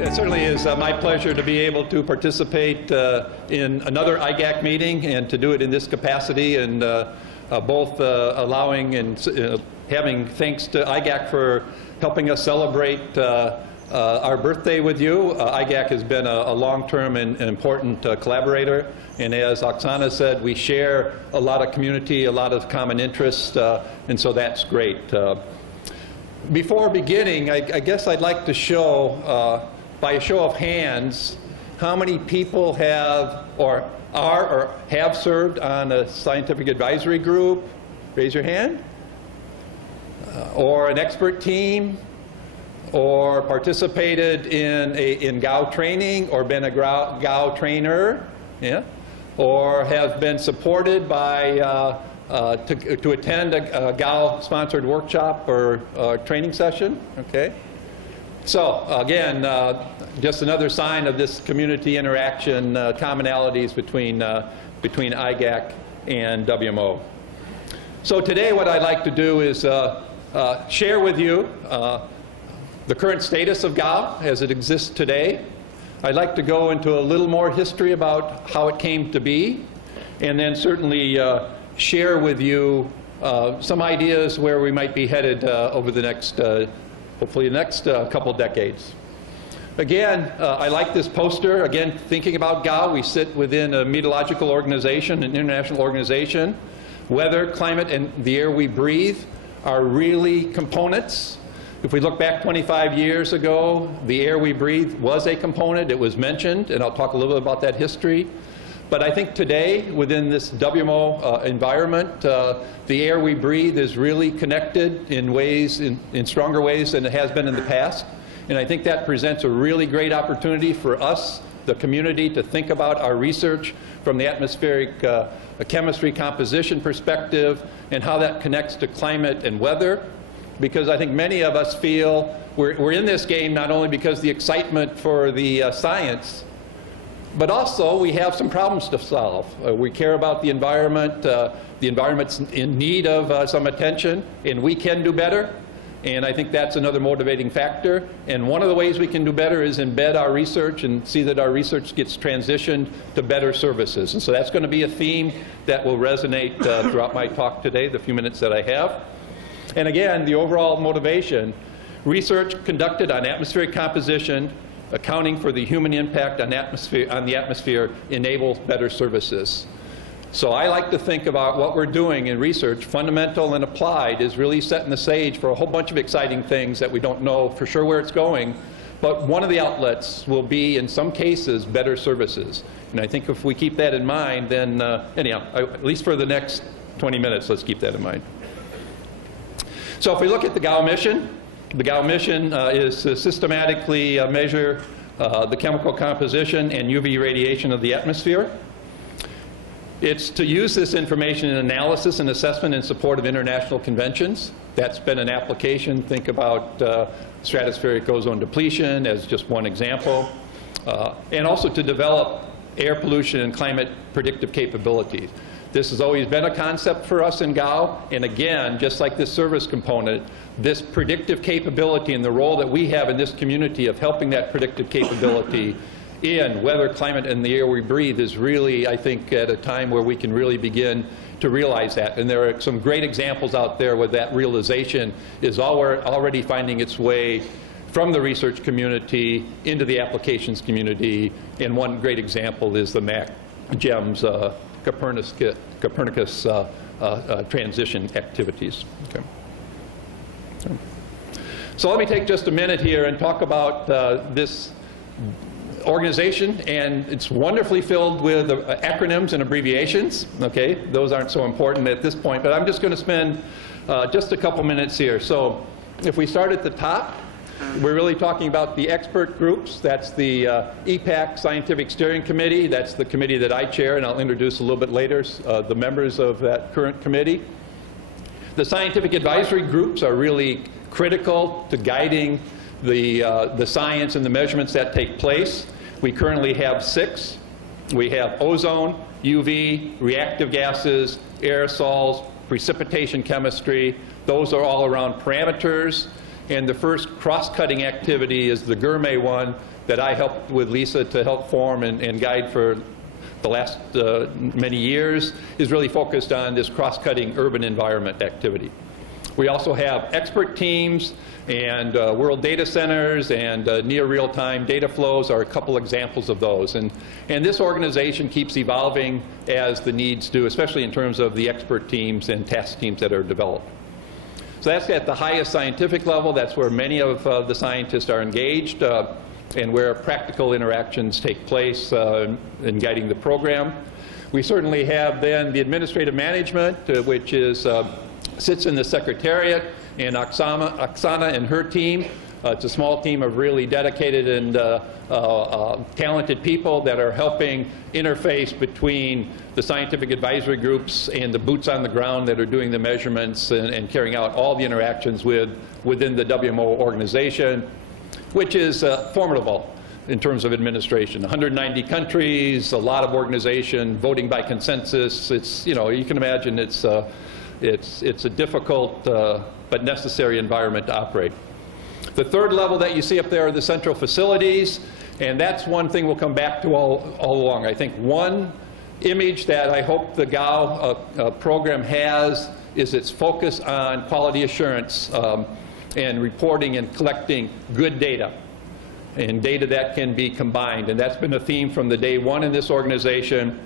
It certainly is my pleasure to be able to participate in another IGAC meeting and to do it in this capacity, and both allowing and having thanks to IGAC for helping us celebrate our birthday with you. IGAC has been a long-term and important collaborator, and as Oksana said, we share a lot of community, a lot of common interests, and so that's great. Before beginning, I guess I'd like to show, by a show of hands, how many people have or are or have served on a scientific advisory group. Raise your hand. Or an expert team, or participated in GAW training, or been a GAW trainer, yeah, or have been supported by to attend a GAW-sponsored workshop or training session. Okay. So again, just another sign of this community interaction, commonalities between IGAC and WMO. So today, what I'd like to do is share with you the current status of GAW as it exists today. I'd like to go into a little more history about how it came to be, and then certainly share with you some ideas where we might be headed over the next, hopefully the next couple decades. Again, I like this poster. Again, thinking about GAW, we sit within a meteorological organization, an international organization. Weather, climate, and the air we breathe are really components. If we look back 25 years ago, the air we breathe was a component. It was mentioned, and I'll talk a little bit about that history. But I think today, within this WMO environment, the air we breathe is really connected in ways, in stronger ways than it has been in the past. And I think that presents a really great opportunity for us, the community, to think about our research from the atmospheric chemistry composition perspective and how that connects to climate and weather. Because I think many of us feel we're in this game not only because of the excitement for the science, but also we have some problems to solve. We care about the environment. The environment's in need of some attention, and we can do better. And I think that's another motivating factor. And one of the ways we can do better is embed our research and see that our research gets transitioned to better services. And so that's going to be a theme that will resonate throughout my talk today, the few minutes that I have. And again, the overall motivation, research conducted on atmospheric composition, accounting for the human impact on the atmosphere enables better services. So I like to think about what we're doing in research, fundamental and applied, is really setting the stage for a whole bunch of exciting things that we don't know for sure where it's going. But one of the outlets will be, in some cases, better services. And I think if we keep that in mind, then anyhow, at least for the next 20 minutes, let's keep that in mind. So if we look at the GAW mission, is to systematically measure the chemical composition and UV radiation of the atmosphere. It's to use this information in analysis and assessment in support of international conventions. That's been an application. Think about stratospheric ozone depletion as just one example. And also to develop air pollution and climate predictive capabilities. This has always been a concept for us in GAW, and again, just like this service component, this predictive capability and the role that we have in this community of helping that predictive capability in weather, climate, and the air we breathe is really, I think, at a time where we can really begin to realize that. And there are some great examples out there where that realization is already finding its way from the research community into the applications community. And one great example is the GEMS Copernicus transition activities. Okay. So let me take just a minute here and talk about this organization, and it's wonderfully filled with acronyms and abbreviations. Okay, those aren't so important at this point, but I'm just going to spend just a couple minutes here. So if we start at the top, we're really talking about the expert groups. That's the EPAC Scientific Steering Committee. That's the committee that I chair, and I'll introduce a little bit later the members of that current committee. The scientific advisory groups are really critical to guiding the science and the measurements that take place. We currently have 6. We have ozone, UV, reactive gases, aerosols, precipitation chemistry. Those are all around parameters. And the first cross-cutting activity is the gourmet one that I helped with Lisa to help form and guide for the last many years is really focused on this cross-cutting urban environment activity. We also have expert teams, and world data centers and near real-time data flows are a couple examples of those. And this organization keeps evolving as the needs do, especially in terms of the expert teams and task teams that are developed. So that's at the highest scientific level. That's where many of the scientists are engaged and where practical interactions take place in guiding the program. We certainly have then the administrative management, which is sits in the Secretariat, and Oksana and her team. It's a small team of really dedicated and talented people that are helping interface between the scientific advisory groups and the boots on the ground that are doing the measurements and carrying out all the interactions within the WMO organization, which is formidable in terms of administration. 190 countries, a lot of organization, voting by consensus. It's, you know, you can imagine it's a difficult but necessary environment to operate. The third level that you see up there are the central facilities, and that's one thing we'll come back to all along. I think one image that I hope the GAW program has is its focus on quality assurance and reporting and collecting good data, and data that can be combined. And that's been a theme from the day one in this organization,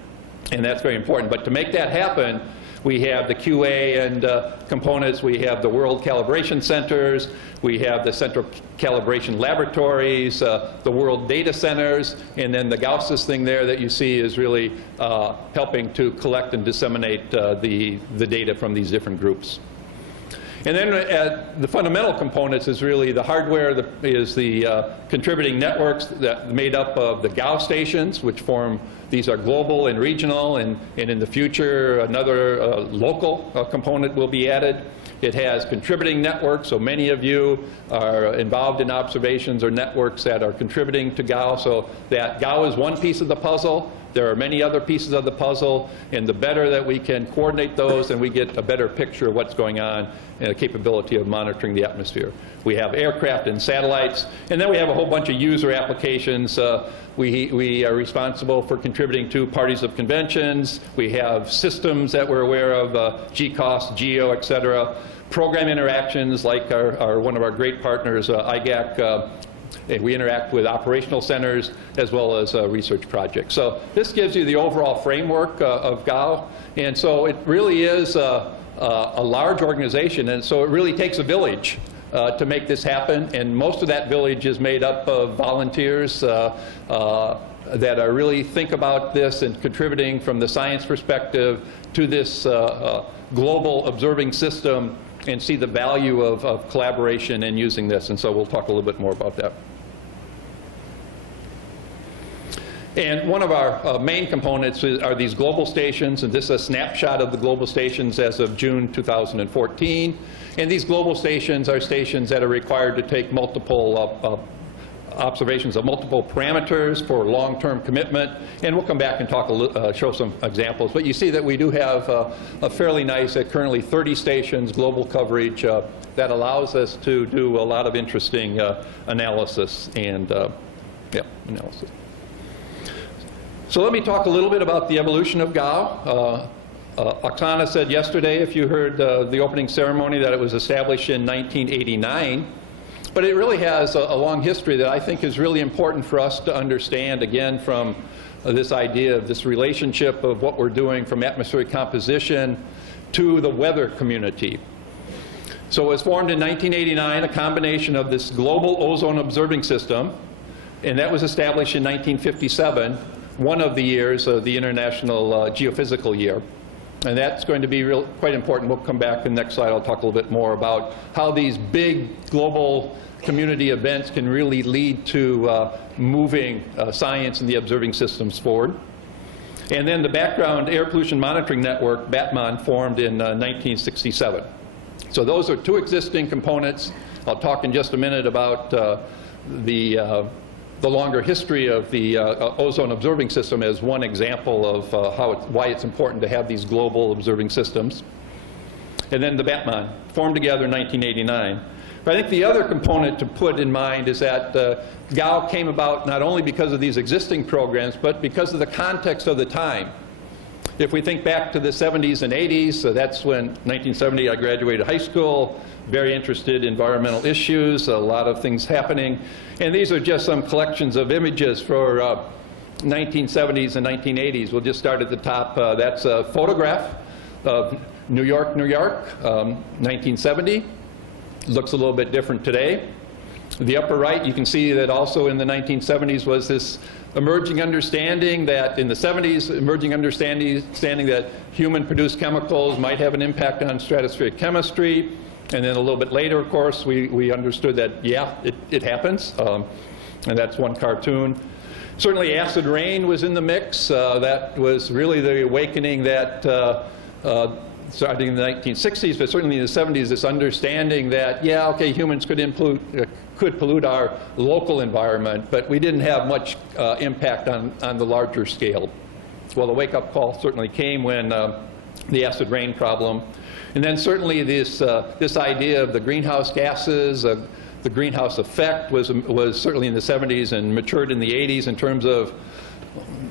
and that's very important. But to make that happen, we have the QA and components, we have the World Calibration Centers, we have the Central Calibration Laboratories, the World Data Centers, and then the GAWSys thing there that you see is really helping to collect and disseminate the data from these different groups. And then the fundamental components is really the hardware, is the contributing networks that made up of the GAW stations, which form, these are global and regional, and in the future another local component will be added. It has contributing networks, so many of you are involved in observations or networks that are contributing to GAW, so that GAW is one piece of the puzzle. There are many other pieces of the puzzle, and the better that we can coordinate those, and we get a better picture of what's going on and a capability of monitoring the atmosphere. We have aircraft and satellites, and then we have a whole bunch of user applications. We are responsible for contributing to parties of conventions. We have systems that we're aware of, GCOS, GEO, et cetera. Program interactions, like one of our great partners, IGAC. And we interact with operational centers as well as research projects. So this gives you the overall framework of GAW. And so it really is a large organization, and so it really takes a village to make this happen. And most of that village is made up of volunteers that are really think about this and contributing from the science perspective to this global observing system, and see the value of collaboration and using this. And so we'll talk a little bit more about that. And one of our main components are these global stations, and this is a snapshot of the global stations as of June 2014. And these global stations are stations that are required to take multiple observations of multiple parameters for long-term commitment. And we'll come back and talk show some examples. But you see that we do have a fairly nice, currently 30 stations, global coverage that allows us to do a lot of interesting analysis and analysis. So let me talk a little bit about the evolution of GAW. Oksana said yesterday, if you heard the opening ceremony, that it was established in 1989. But it really has a long history that I think is really important for us to understand, again, from this idea of this relationship of what we're doing from atmospheric composition to the weather community. So it was formed in 1989, a combination of this global ozone observing system, and that was established in 1957, one of the years of the International Geophysical Year. And that's going to be quite important. We'll come back in the next slide. I'll talk a little bit more about how these big global community events can really lead to moving science and the observing systems forward. And then the Background Air Pollution Monitoring Network, BATMON, formed in 1967. So those are two existing components. I'll talk in just a minute about the longer history of the ozone observing system as one example of why it's important to have these global observing systems. And then the BATMON, formed together in 1989. But I think the other component to put in mind is that GAW came about not only because of these existing programs, but because of the context of the time. If we think back to the 70s and 80s, so that's when 1970 I graduated high school, very interested in environmental issues, a lot of things happening. And these are just some collections of images for 1970s and 1980s. We'll just start at the top. That's a photograph of New York, 1970. Looks a little bit different today. The upper right, you can see that also in the 1970s was this emerging understanding that, in the 70s, emerging understanding that human-produced chemicals might have an impact on stratospheric chemistry. And then a little bit later, of course, we understood that, yeah, it happens. And that's one cartoon. Certainly acid rain was in the mix. That was really the awakening that starting in the 1960s, but certainly in the 70s, this understanding that, yeah, okay, humans could pollute our local environment, but we didn't have much impact on the larger scale. Well, the wake-up call certainly came when the acid rain problem. And then certainly this idea of the greenhouse gases, the greenhouse effect was certainly in the 70s and matured in the 80s in terms of,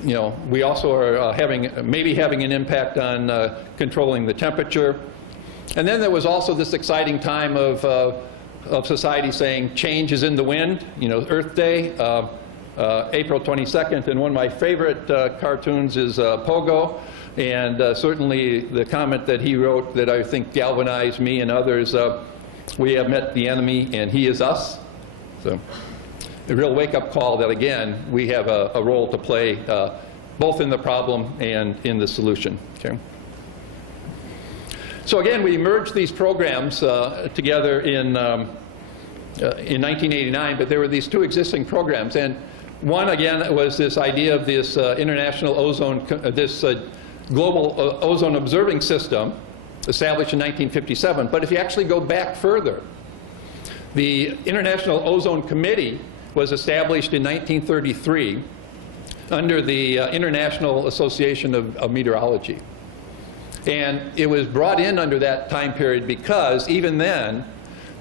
you know, we also are maybe having an impact on controlling the temperature. And then there was also this exciting time of society saying change is in the wind, you know, Earth Day, April 22nd, and one of my favorite cartoons is Pogo. And certainly the comment that he wrote that I think galvanized me and others, we have met the enemy and he is us. So a real wake-up call that, again, we have a role to play both in the problem and in the solution. Okay. So again, we merged these programs together in 1989, but there were these two existing programs. And one, again, was this idea of this international ozone, global ozone observing system established in 1957. But if you actually go back further, the International Ozone Committee was established in 1933 under the International Association of Meteorology. And it was brought in under that time period because even then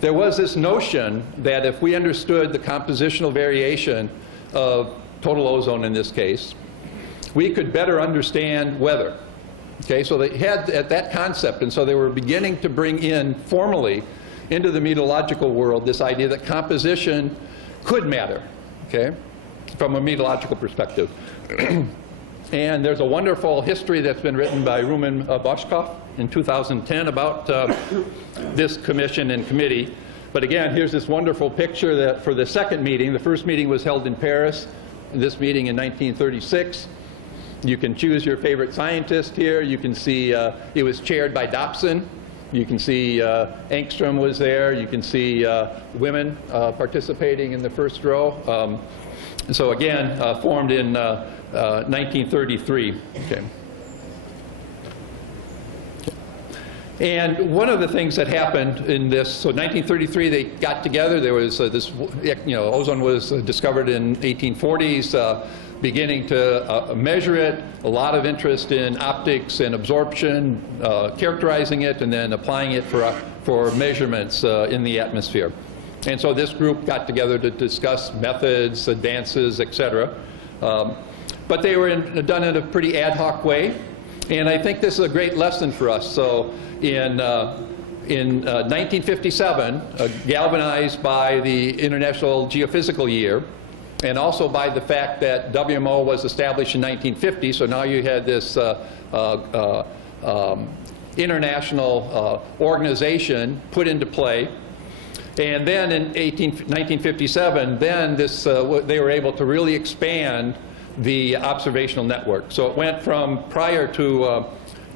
there was this notion that if we understood the compositional variation of total ozone in this case, we could better understand weather. Okay, so they had that concept, and so they were beginning to bring in formally into the meteorological world this idea that composition could matter, okay, from a meteorological perspective. And there's a wonderful history that's been written by Rumen Boschkoff in 2010 about this commission and committee. But again, here's this wonderful picture that for the second meeting, the first meeting was held in Paris, this meeting in 1936. You can choose your favorite scientist here. You can see it was chaired by Dobson. You can see Engstrom was there. You can see women participating in the first row. So again, formed in 1933. Okay. And one of the things that happened in this, so 1933 they got together. There was this, you know, ozone was discovered in 1840s. Beginning to measure it, a lot of interest in optics and absorption, characterizing it, and then applying it for measurements in the atmosphere. And so this group got together to discuss methods, advances, etc. But they were done in a pretty ad hoc way. And I think this is a great lesson for us. So in 1957, galvanized by the International Geophysical Year, and also by the fact that WMO was established in 1950, so now you had this international organization put into play. And then in 1957, then this, they were able to really expand the observational network. So it went from prior to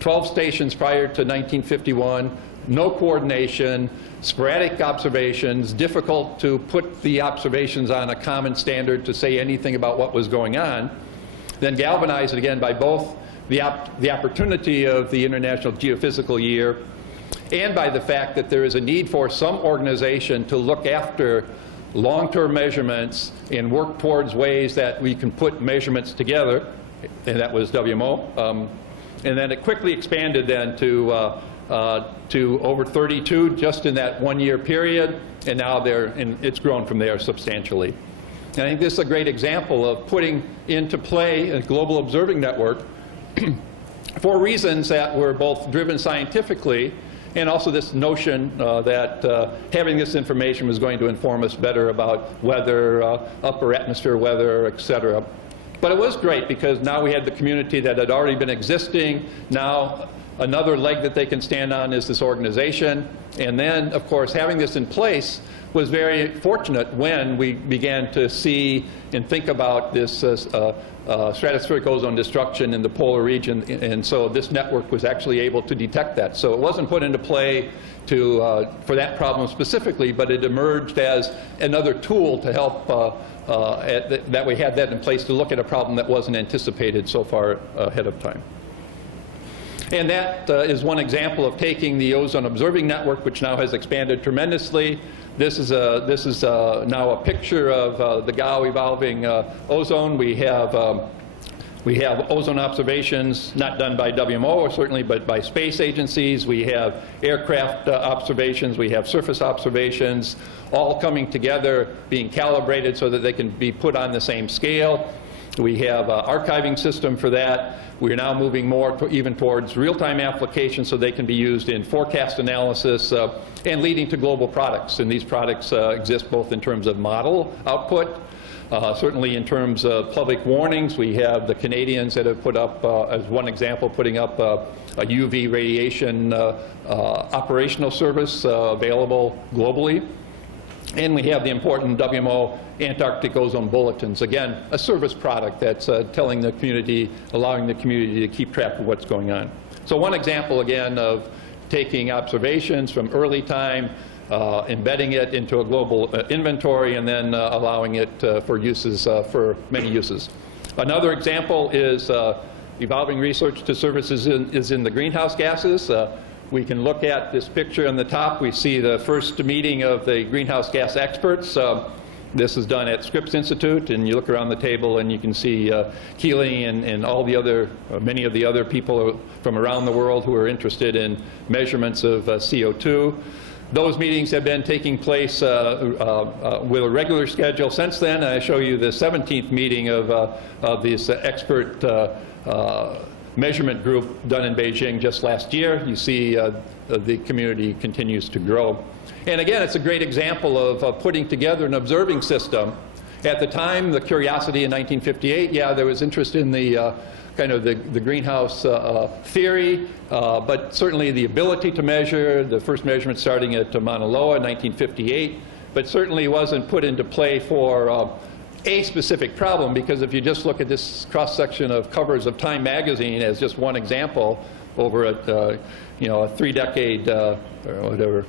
12 stations prior to 1951, no coordination, sporadic observations, difficult to put the observations on a common standard to say anything about what was going on. Then galvanized again by both the opportunity of the International Geophysical Year and by the fact that there is a need for some organization to look after long-term measurements and work towards ways that we can put measurements together, and that was WMO. And then it quickly expanded then to to over 32 just in that 1-year period, and now it's grown from there substantially. And I think this is a great example of putting into play a global observing network for reasons that were both driven scientifically, and also this notion that having this information was going to inform us better about weather, upper atmosphere weather, etc. But it was great because now we had the community that had already been existing. Now another leg that they can stand on is this organization. And then, of course, having this in place was very fortunate when we began to see and think about this stratospheric ozone destruction in the polar region, and so this network was actually able to detect that. So it wasn't put into play for that problem specifically, but it emerged as another tool to help that we had that in place to look at a problem that wasn't anticipated so far ahead of time. And that is one example of taking the ozone observing network, which now has expanded tremendously. This is now a picture of the GAW evolving ozone. We have ozone observations not done by WMO, certainly, but by space agencies. We have aircraft observations. We have surface observations, all coming together, being calibrated so that they can be put on the same scale. We have an archiving system for that. We're now moving more even towards real-time applications so they can be used in forecast analysis and leading to global products. And these products exist both in terms of model output, certainly in terms of public warnings. We have the Canadians that have put up, as one example, putting up a UV radiation operational service available globally. And we have the important WMO Antarctic ozone bulletins, again, a service product that's telling the community, allowing the community to keep track of what's going on. So one example, again, of taking observations from early time, embedding it into a global inventory, and then allowing it for uses, for many uses. Another example is evolving research to services is in the greenhouse gases. We can look at this picture on the top. We see the first meeting of the greenhouse gas experts. This is done at Scripps Institute, and you look around the table and you can see Keeling and all the other, many of the other people from around the world who are interested in measurements of CO2. Those meetings have been taking place with a regular schedule since then. I show you the 17th meeting of this expert measurement group done in Beijing just last year. You see the community continues to grow. And again, it's a great example of putting together an observing system. At the time, the Curiosity in 1958, yeah, there was interest in the kind of the greenhouse theory, but certainly the ability to measure, the first measurement starting at Mauna Loa in 1958, but certainly wasn't put into play for a specific problem, because if you just look at this cross-section of covers of Time magazine as just one example over at, you know, a 3-decade, or whatever,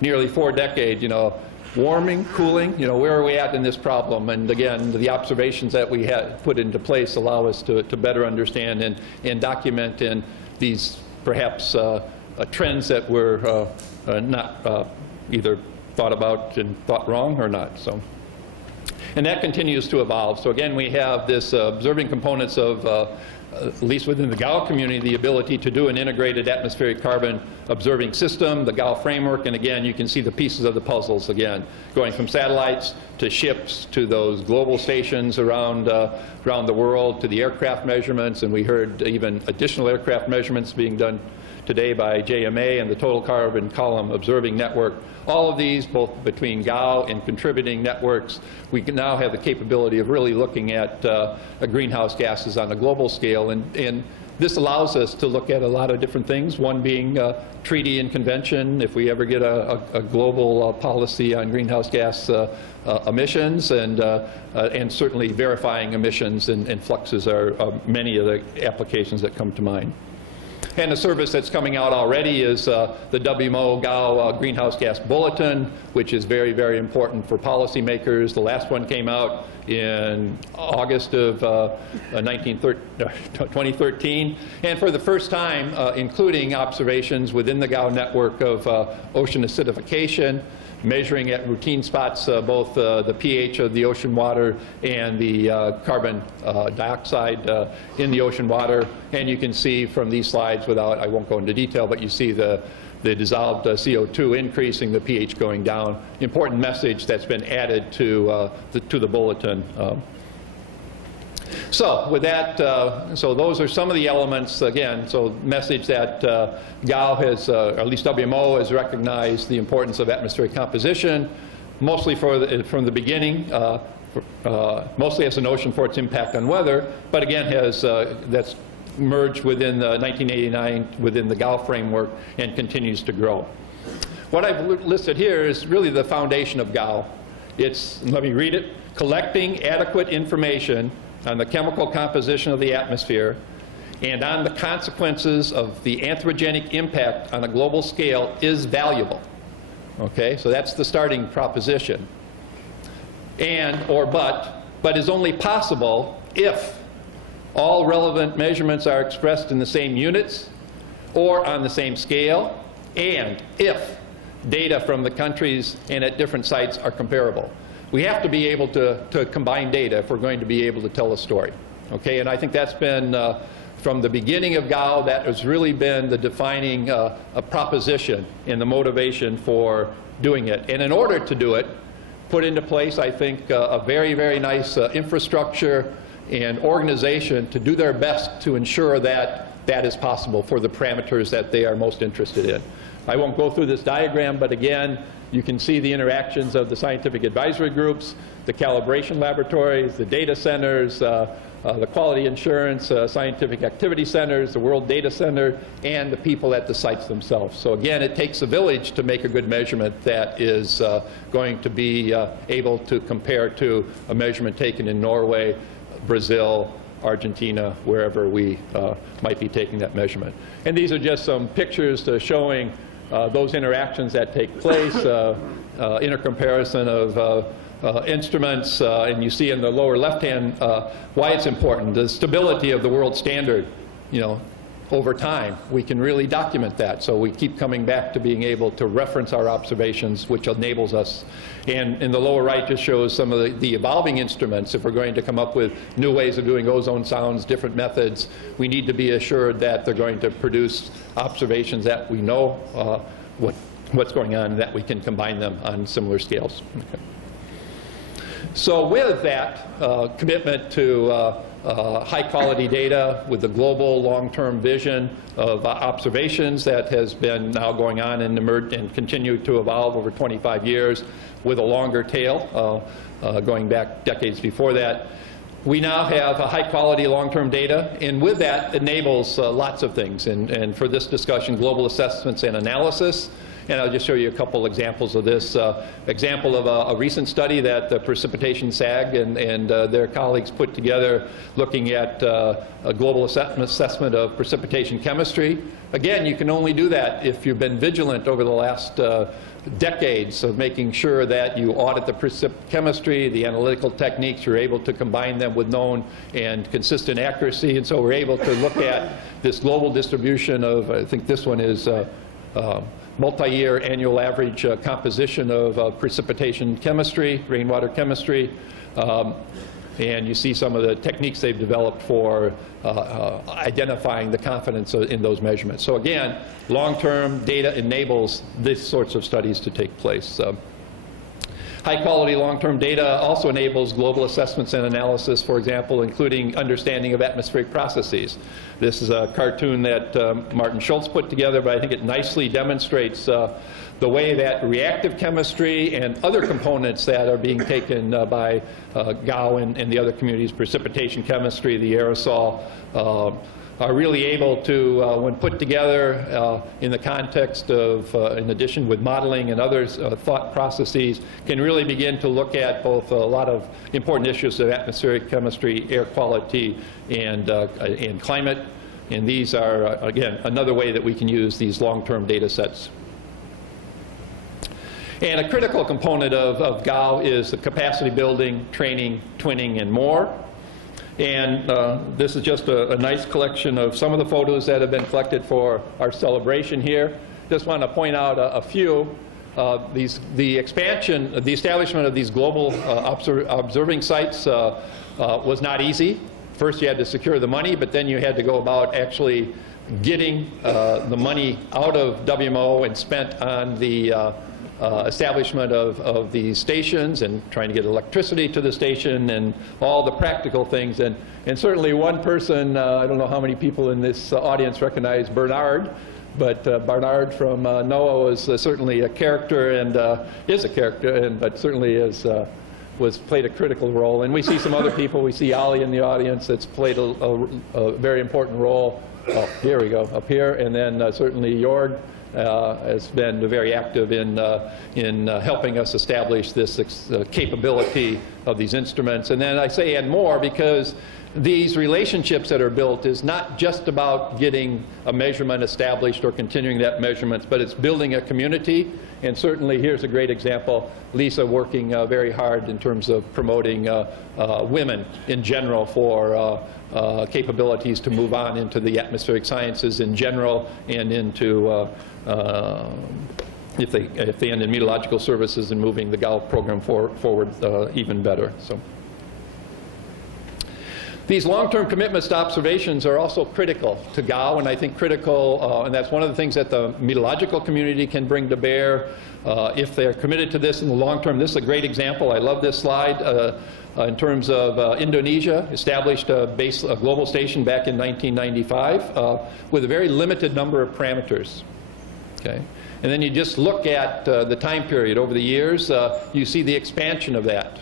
nearly 4-decade, you know, warming, cooling, you know, where are we at in this problem? And again, the observations that we had put into place allow us to better understand and document in these perhaps trends that were not either thought about and thought wrong or not. So. And that continues to evolve. So again, we have this observing components of, at least within the GAW community, the ability to do an integrated atmospheric carbon observing system, the GAW framework, and again, you can see the pieces of the puzzles again, going from satellites to ships to those global stations around the world, to the aircraft measurements, and we heard even additional aircraft measurements being done today by JMA and the Total Carbon Column Observing Network. All of these, both between GAW and contributing networks, we can now have the capability of really looking at greenhouse gases on a global scale, and this allows us to look at a lot of different things, one being treaty and convention, if we ever get a global policy on greenhouse gas emissions, and certainly verifying emissions and fluxes are many of the applications that come to mind. And a service that's coming out already is the WMO GAW Greenhouse Gas Bulletin, which is very, very important for policymakers. The last one came out in August of 2013. And for the first time, including observations within the GAW network of ocean acidification, measuring at routine spots both the pH of the ocean water and the carbon dioxide in the ocean water. And you can see from these slides, I won't go into detail, but you see the dissolved CO2 increasing, the pH going down. Important message that's been added to the bulletin. So with that, so those are some of the elements, again, so message that GAW has, or at least WMO has recognized the importance of atmospheric composition, mostly from the beginning, mostly as a notion for its impact on weather, but again that's merged within 1989 within the GAW framework and continues to grow. What I've listed here is really the foundation of GAW. It's, let me read it, collecting adequate information on the chemical composition of the atmosphere and on the consequences of the anthropogenic impact on a global scale is valuable. Okay, so that's the starting proposition. But is only possible if all relevant measurements are expressed in the same units or on the same scale, and if data from the countries and at different sites are comparable. We have to be able to combine data if we're going to be able to tell a story. Okay, and I think that's been, from the beginning of GAW, that has really been the defining proposition and the motivation for doing it. And in order to do it, put into place, I think, a very, very nice infrastructure and organization to do their best to ensure that that is possible for the parameters that they are most interested in. I won't go through this diagram, but again, you can see the interactions of the scientific advisory groups, the calibration laboratories, the data centers, the quality assurance, scientific activity centers, the World Data Center, and the people at the sites themselves. So again, it takes a village to make a good measurement that is going to be able to compare to a measurement taken in Norway, Brazil, Argentina, wherever we might be taking that measurement. And these are just some pictures showing those interactions that take place, intercomparison of instruments, and you see in the lower left-hand why it's important. The stability of the world standard, over time, we can really document that. So we keep coming back to being able to reference our observations, which enables us. And in the lower right just shows some of the evolving instruments. If we're going to come up with new ways of doing ozone sounds, different methods, we need to be assured that they're going to produce observations that we know what's going on and that we can combine them on similar scales. Okay. So with that commitment to high quality data with the global long-term vision of observations that has been now going on and emerged and continued to evolve over 25 years with a longer tail going back decades before that. We now have a high quality long-term data, and with that enables lots of things. And for this discussion, global assessments and analysis. And I'll just show you a couple examples of this. Example of a recent study that the Precipitation SAG and their colleagues put together looking at a global assessment of precipitation chemistry. Again, you can only do that if you've been vigilant over the last decades of making sure that you audit the precip chemistry, the analytical techniques, you're able to combine them with known and consistent accuracy. And so we're able to look at this global distribution of, I think this one is multi-year annual average composition of precipitation chemistry, rainwater chemistry. And you see some of the techniques they've developed for identifying the confidence in those measurements. So again, long-term data enables these sorts of studies to take place. High-quality long-term data also enables global assessments and analysis, for example, including understanding of atmospheric processes. This is a cartoon that Martin Schultz put together, but I think it nicely demonstrates the way that reactive chemistry and other components that are being taken by GAW and the other communities, precipitation chemistry, the aerosol, are really able to, when put together in the context of, in addition with modeling and other thought processes, can really begin to look at both a lot of important issues of atmospheric chemistry, air quality, and climate. And these are, again, another way that we can use these long-term data sets. And a critical component of GAW is the capacity building, training, twinning, and more. And this is just a nice collection of some of the photos that have been collected for our celebration here. Just want to point out a few. the expansion, the establishment of these global observing sites was not easy. First you had to secure the money, but then you had to go about actually getting the money out of WMO and spent on the establishment of the stations and trying to get electricity to the station and all the practical things. And certainly one person, I don't know how many people in this audience recognize Bernard, but Bernard from NOAA was certainly a character and is a character, but certainly is played a critical role. And we see some other people. We see Ali in the audience that's played a very important role. Oh, here we go, up here. And then certainly Jorg has been very active in helping us establish this capability of these instruments. And then I say and more because these relationships that are built is not just about getting a measurement established or continuing that measurement, but it's building a community. And certainly here's a great example, Lisa working very hard in terms of promoting women in general for capabilities to move on into the atmospheric sciences in general and into if they end in meteorological services and moving the GAW program forward even better. So these long-term commitments to observations are also critical to GAW, and I think critical, and that's one of the things that the meteorological community can bring to bear if they're committed to this in the long term. This is a great example. I love this slide. In terms of Indonesia, established a global station back in 1995 with a very limited number of parameters. Okay? And then you just look at the time period over the years, you see the expansion of that.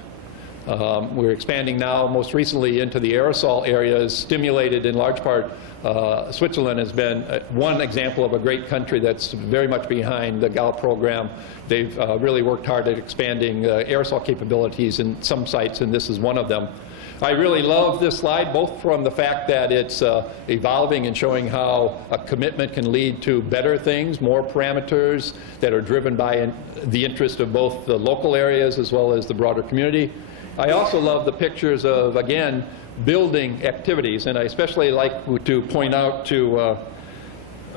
We're expanding now most recently into the aerosol areas, stimulated in large part. Switzerland has been one example of a great country that's very much behind the GAW program. They've really worked hard at expanding aerosol capabilities in some sites, and this is one of them. I really love this slide, both from the fact that it's evolving and showing how a commitment can lead to better things, more parameters that are driven by the interest of both the local areas as well as the broader community. I also love the pictures of, again, building activities, and I especially like to point out to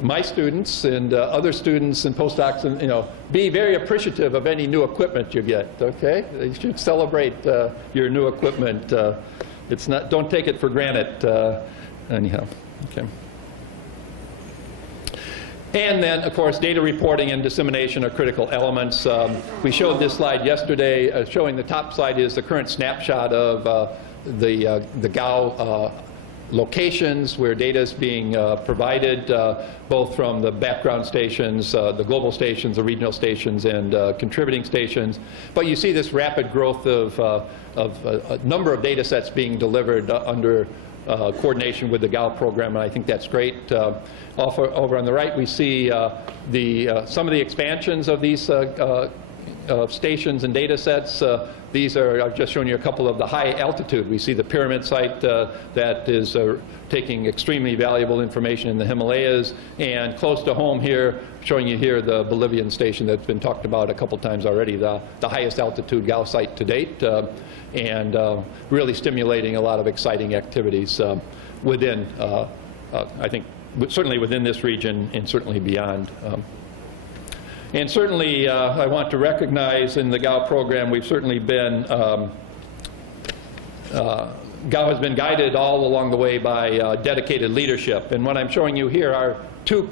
my students and other students and postdocs, and be very appreciative of any new equipment you get. Okay, you should celebrate your new equipment. It's not, don't take it for granted. Anyhow, okay. And then, of course, data reporting and dissemination are critical elements. We showed this slide yesterday, showing the top slide is the current snapshot of the GAW locations where data is being provided, both from the background stations, the global stations, the regional stations, and contributing stations. But you see this rapid growth of a number of data sets being delivered under coordination with the GAW program, and I think that's great. Over on the right, we see some of the expansions of these stations and data sets. These are, I've just shown you a couple of the high altitude. We see the pyramid site that is taking extremely valuable information in the Himalayas, and close to home here, showing you here the Bolivian station that's been talked about a couple times already, the highest altitude GAW site to date, and really stimulating a lot of exciting activities within, I think, certainly within this region and certainly beyond. And certainly, I want to recognize in the GAW program, we've certainly been, GAW has been guided all along the way by dedicated leadership. And what I'm showing you here are two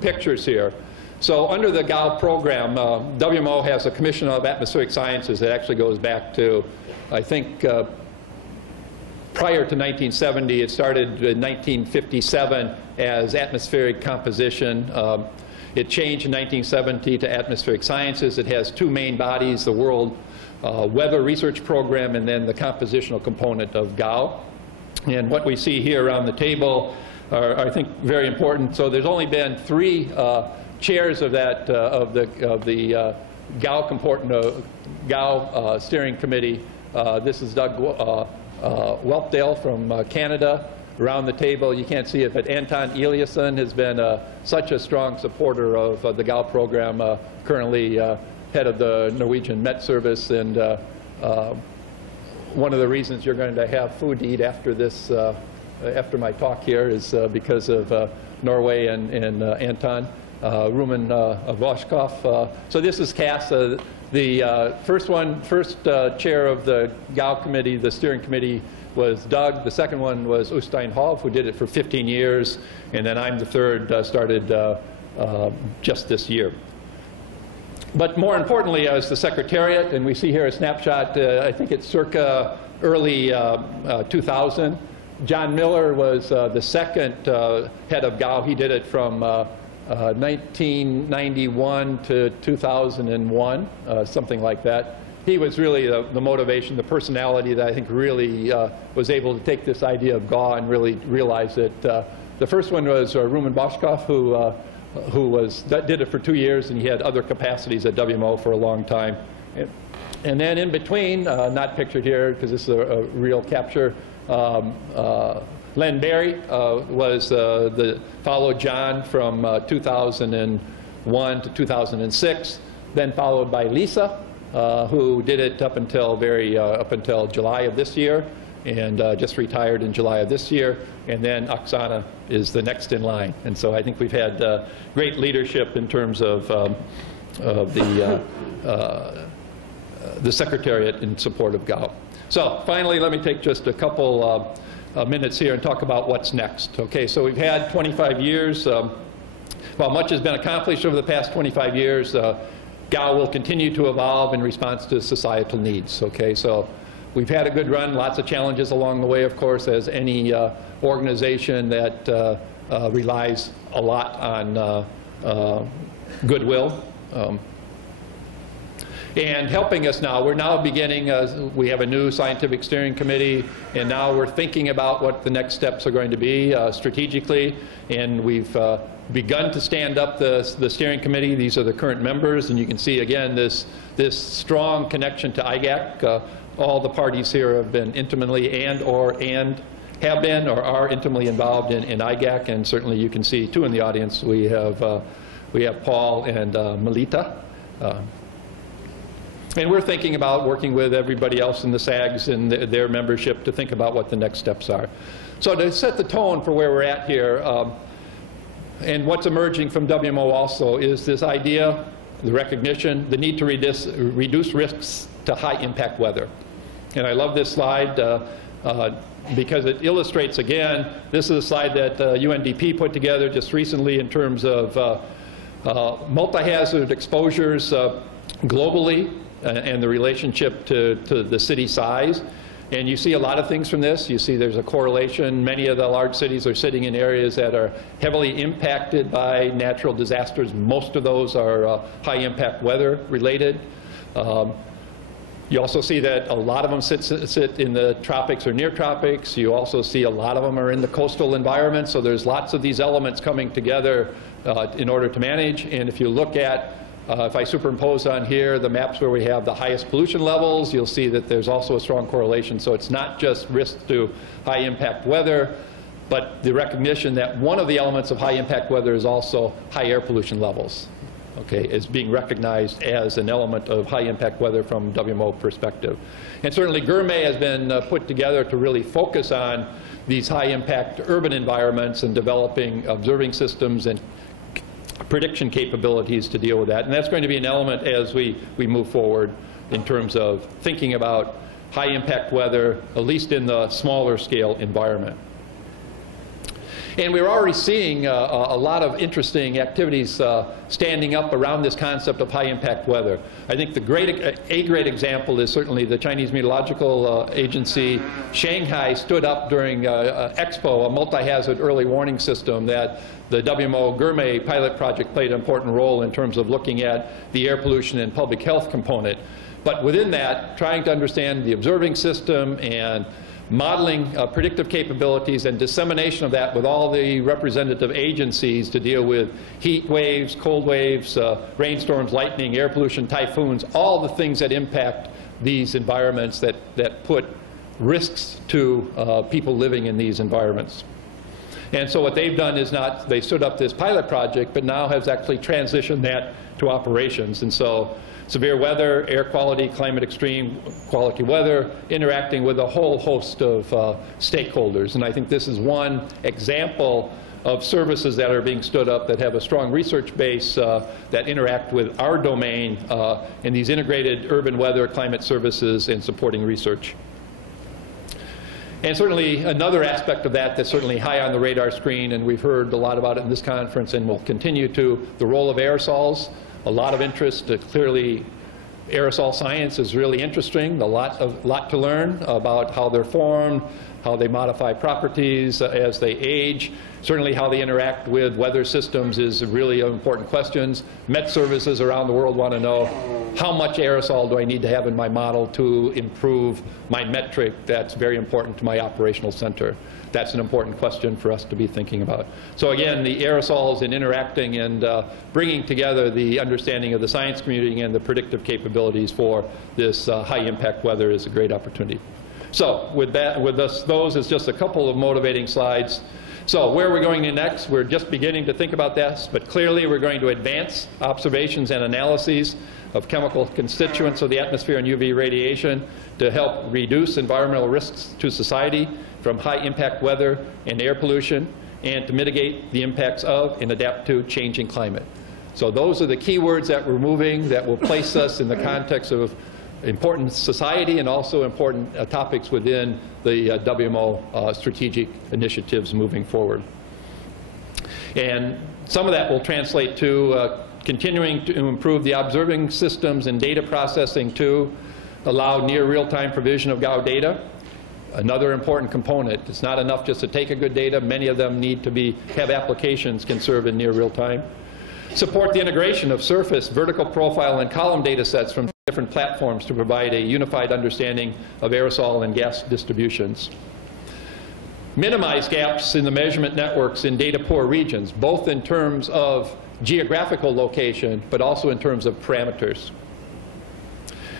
pictures here. So under the GAW program, WMO has a Commission of Atmospheric Sciences that actually goes back to, I think, prior to 1970. It started in 1957 as atmospheric composition. It changed in 1970 to atmospheric sciences. It has two main bodies, the World Weather Research Program and then the compositional component of GAW. And what we see here around the table are, I think, very important. So there's only been 3 chairs of that, of the GAW steering committee. This is Doug Welpdale from Canada. Around the table, you can't see it, but Anton Eliasson has been such a strong supporter of the GAW program, currently head of the Norwegian Met Service, and one of the reasons you're going to have food to eat after this, after my talk here, is because of Norway and Anton. Rumen Voshkov. So this is Cass. The first chair of the GAW committee, the steering committee, was Doug. The second one was Ustein Hov, who did it for 15 years. And then I'm the third, started just this year. But more importantly, as the secretariat, and we see here a snapshot, I think it's circa early 2000. John Miller was the second head of GAW. He did it from 1991 to 2001, something like that. He was really the motivation, the personality that I think really was able to take this idea of GAW and really realize it. The first one was Rumen Voshkov, who did it for 2 years, and he had other capacities at WMO for a long time. And then in between, not pictured here because this is a real capture, Len Berry followed John from 2001 to 2006, then followed by Lisa, who did it up until July of this year, and just retired in July of this year. And then Oksana is the next in line. And so I think we've had great leadership in terms of the Secretariat in support of GAW. So finally, let me take just a couple minutes here and talk about what's next. Okay, so we've had 25 years. While much has been accomplished over the past 25 years, GAW will continue to evolve in response to societal needs. Okay, so we've had a good run, lots of challenges along the way, of course, as any organization that relies a lot on goodwill. And helping us now, we're now beginning, we have a new scientific steering committee, and now we're thinking about what the next steps are going to be strategically, and we've begun to stand up the steering committee. These are the current members, and you can see again this strong connection to IGAC. All the parties here have been intimately have been or are intimately involved in IGAC, and certainly you can see too in the audience we have Paul and Melita. And we're thinking about working with everybody else in the SAGs and their membership to think about what the next steps are. So to set the tone for where we're at here, and what's emerging from WMO also is this idea, the recognition, the need to reduce risks to high impact weather. And I love this slide because it illustrates again, this is a slide that UNDP put together just recently in terms of multi-hazard exposures globally, and the relationship to the city size. And you see a lot of things from this. You see there's a correlation. Many of the large cities are sitting in areas that are heavily impacted by natural disasters. Most of those are high impact weather related. You also see that a lot of them sit in the tropics or near tropics. You also see a lot of them are in the coastal environment. So there's lots of these elements coming together in order to manage. And if you look at if I superimpose on here the maps where we have the highest pollution levels, you'll see that there's also a strong correlation. So it's not just risk to high impact weather, but the recognition that one of the elements of high impact weather is also high air pollution levels, okay, is being recognized as an element of high impact weather from WMO perspective. And certainly GERME has been put together to really focus on these high impact urban environments and developing observing systems and prediction capabilities to deal with that. And that's going to be an element as we move forward in terms of thinking about high impact weather, at least in the smaller scale environment. And we're already seeing a lot of interesting activities standing up around this concept of high impact weather. I think a great example is certainly the Chinese Meteorological Agency. Shanghai stood up during Expo, a multi-hazard early warning system that the WMO GERME pilot project played an important role in terms of looking at the air pollution and public health component. But within that, trying to understand the observing system and modeling predictive capabilities and dissemination of that with all the representative agencies to deal with heat waves, cold waves, rainstorms, lightning, air pollution, typhoons, all the things that impact these environments that put risks to people living in these environments. And so what they've done is they stood up this pilot project, but now has actually transitioned that to operations. And so severe weather, air quality, climate extreme quality weather, interacting with a whole host of stakeholders. And I think this is one example of services that are being stood up that have a strong research base that interact with our domain in these integrated urban weather, climate services, and supporting research. And certainly another aspect of that that's certainly high on the radar screen, and we've heard a lot about it in this conference and will continue to, the role of aerosols. A lot of interest. Clearly, aerosol science is really interesting. A lot to learn about how they're formed, how they modify properties as they age. Certainly how they interact with weather systems is really important questions. Met services around the world want to know, how much aerosol do I need to have in my model to improve my metric that's very important to my operational center? That's an important question for us to be thinking about. So again, the aerosols and interacting and bringing together the understanding of the science community and the predictive capabilities for this high impact weather is a great opportunity. So with that, those is just a couple of motivating slides. So where are we going to next? We're just beginning to think about this, but clearly we're going to advance observations and analyses of chemical constituents of the atmosphere and UV radiation to help reduce environmental risks to society from high impact weather and air pollution, and to mitigate the impacts of and adapt to changing climate. So those are the key words that we're moving that will place us in the context of important society and also important topics within the WMO strategic initiatives moving forward. And some of that will translate to continuing to improve the observing systems and data processing to allow near real-time provision of GAW data. Another important component. It's not enough just to take a good data. Many of them need to have applications can serve in near real time. Support the integration of surface, vertical profile, and column data sets from different platforms to provide a unified understanding of aerosol and gas distributions. Minimize gaps in the measurement networks in data poor regions, both in terms of geographical location, but also in terms of parameters.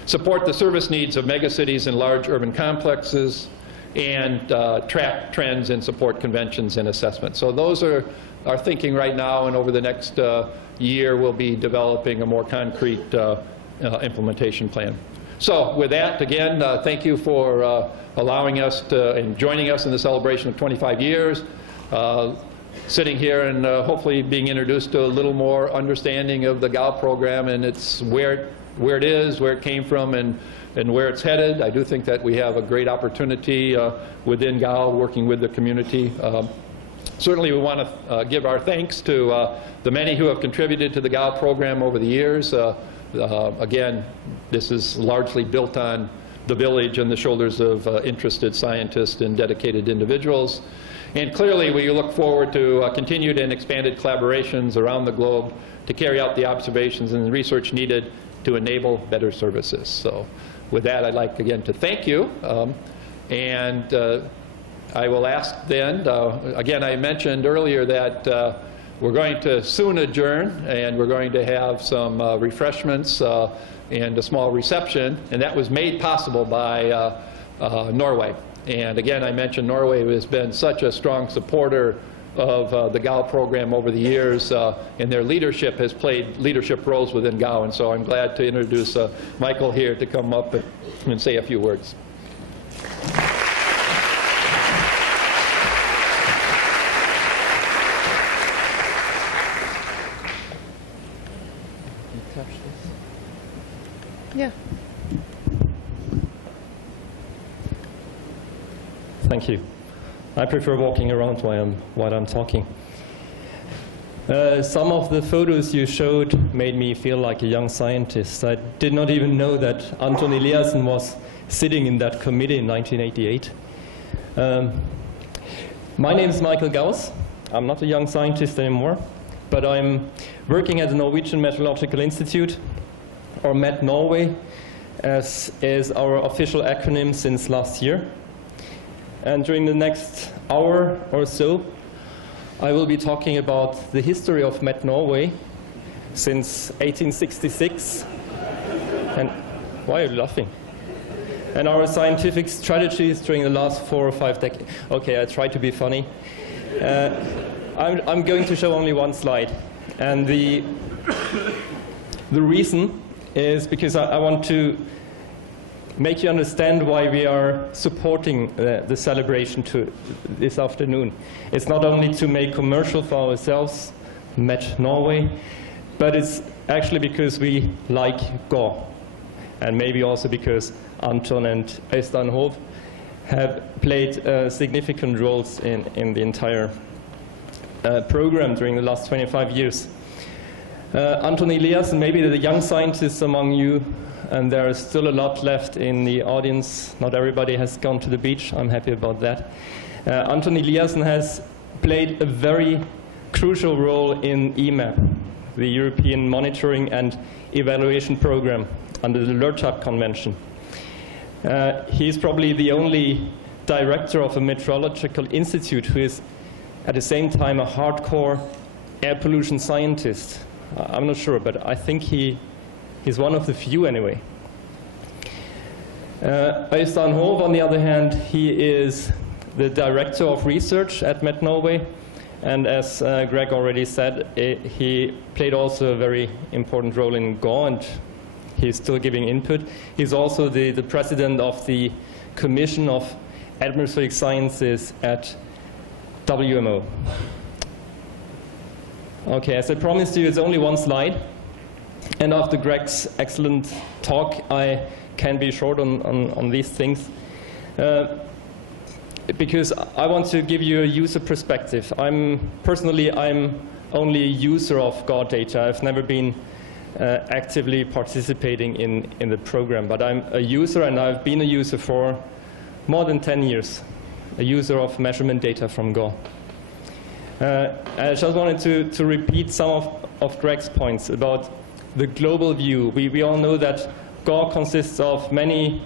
Support the service needs of megacities and large urban complexes, and track trends and support conventions and assessments. So those are our thinking right now, and over the next year we'll be developing a more concrete implementation plan. So with that, again, thank you for allowing us to and joining us in the celebration of 25 years. Sitting here and hopefully being introduced to a little more understanding of the GAW program and its where it is, where it came from, and where it's headed. I do think that we have a great opportunity within GAW working with the community. Certainly we want to give our thanks to the many who have contributed to the GAW program over the years. Again, this is largely built on the village and the shoulders of interested scientists and dedicated individuals. And clearly we look forward to continued and expanded collaborations around the globe to carry out the observations and the research needed to enable better services. So with that, I'd like again to thank you. I will ask then, again, I mentioned earlier that we're going to soon adjourn, and we're going to have some refreshments and a small reception, and that was made possible by Norway. And again, I mentioned Norway has been such a strong supporter of the GAW program over the years, and their leadership has played leadership roles within GAW, and so I'm glad to introduce Michael here to come up and say a few words. Yeah. Thank you. I prefer walking around while I'm talking. Some of the photos you showed made me feel like a young scientist. I did not even know that Anton Eliasson was sitting in that committee in 1988. My name is Michael Gauss. I'm not a young scientist anymore, but I'm working at the Norwegian Meteorological Institute, or Met Norway, as is our official acronym since last year. And during the next hour or so, I will be talking about the history of Met Norway since 1866. And why are you laughing? And our scientific strategies during the last 4 or 5 decades. Okay, I try to be funny. I'm going to show only one slide. And the reason is because I want to make you understand why we are supporting the celebration this afternoon. It's not only to make commercial for ourselves, Met Norway, but it's actually because we like GAW, and maybe also because Anton and Øystein Hov have played significant roles in the entire program during the last 25 years. Anton Eliassen, maybe the young scientists among you, and there is still a lot left in the audience. Not everybody has gone to the beach. I'm happy about that. Anton Eliassen has played a very crucial role in EMAP, the European Monitoring and Evaluation Program under the LERTAP Convention. He's probably the only director of a meteorological institute who is at the same time a hardcore air pollution scientist. I'm not sure, but I think he's one of the few anyway. Øystein Hov, on the other hand, he is the director of research at Met Norway, and as Greg already said, he played also a very important role in GAW, and he's still giving input. He's also the president of the Commission of Atmospheric Sciences at WMO. Okay, as I promised you, it's only one slide. And after Greg's excellent talk, I can be short on these things. Because I want to give you a user perspective. Personally, I'm only a user of GAW data. I've never been actively participating in the program, but I'm a user, and I've been a user for more than 10 years, a user of measurement data from GAW. I just wanted to repeat some of Greg's points about the global view. We all know that GAW consists of many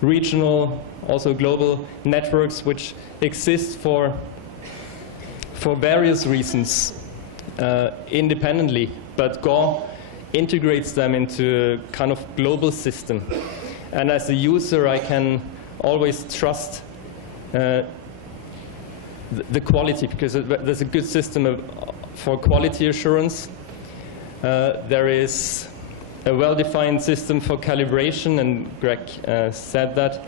regional, also global networks which exist for various reasons independently, but GAW integrates them into a kind of global system. And as a user, I can always trust the quality, because there's a good system for quality assurance. There is a well-defined system for calibration, and Greg said that.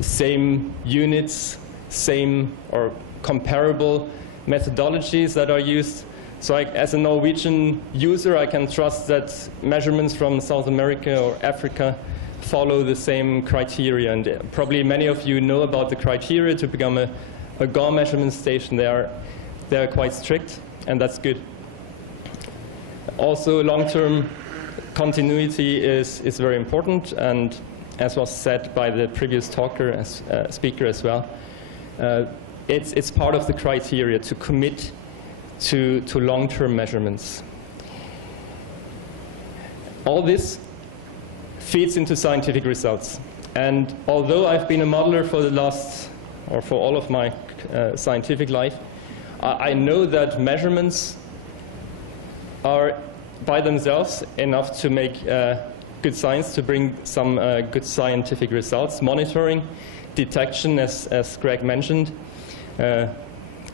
Same units, same or comparable methodologies that are used. So as a Norwegian user, I can trust that measurements from South America or Africa follow the same criteria. And probably many of you know about the criteria to become a GAW measurement station. They are quite strict, and that's good. Also, long-term continuity is very important, and as was said by the previous speaker as well, it's part of the criteria to commit to long-term measurements. All this feeds into scientific results. And although I've been a modeler for all of my scientific life, I know that measurements are by themselves enough to make good science, to bring some good scientific results. Monitoring, detection, as Greg mentioned.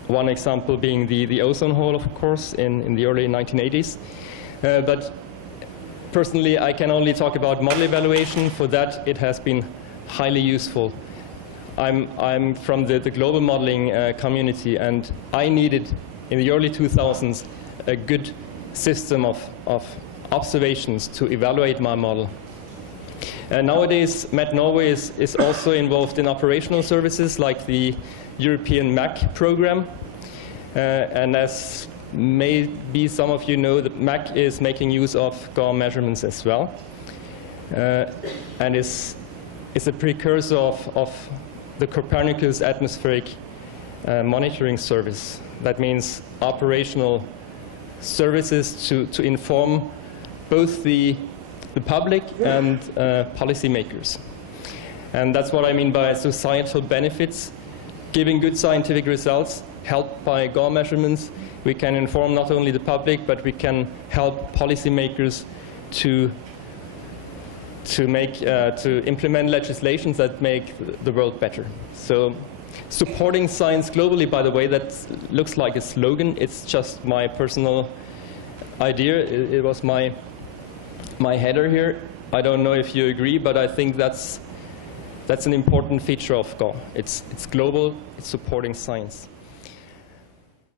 One example being the ozone hole, of course, in the early 1980s. But personally, I can only talk about model evaluation. For that, it has been highly useful. I'm from the global modeling community, and I needed, in the early 2000s, a good system of observations to evaluate my model. Nowadays, Met Norway is also involved in operational services like the European MAC program. And as maybe some of you know, the MAC is making use of GAW measurements as well. And is a precursor of the Copernicus atmospheric monitoring service. That means operational services to inform both the public and policymakers. And that's what I mean by societal benefits. Giving good scientific results, helped by GAW measurements, we can inform not only the public, but we can help policymakers to implement legislations that make the world better. So, supporting science globally, by the way, that looks like a slogan. It's just my personal idea. It was my header here. I don't know if you agree, but I think that's an important feature of GAW. It's global, it's supporting science.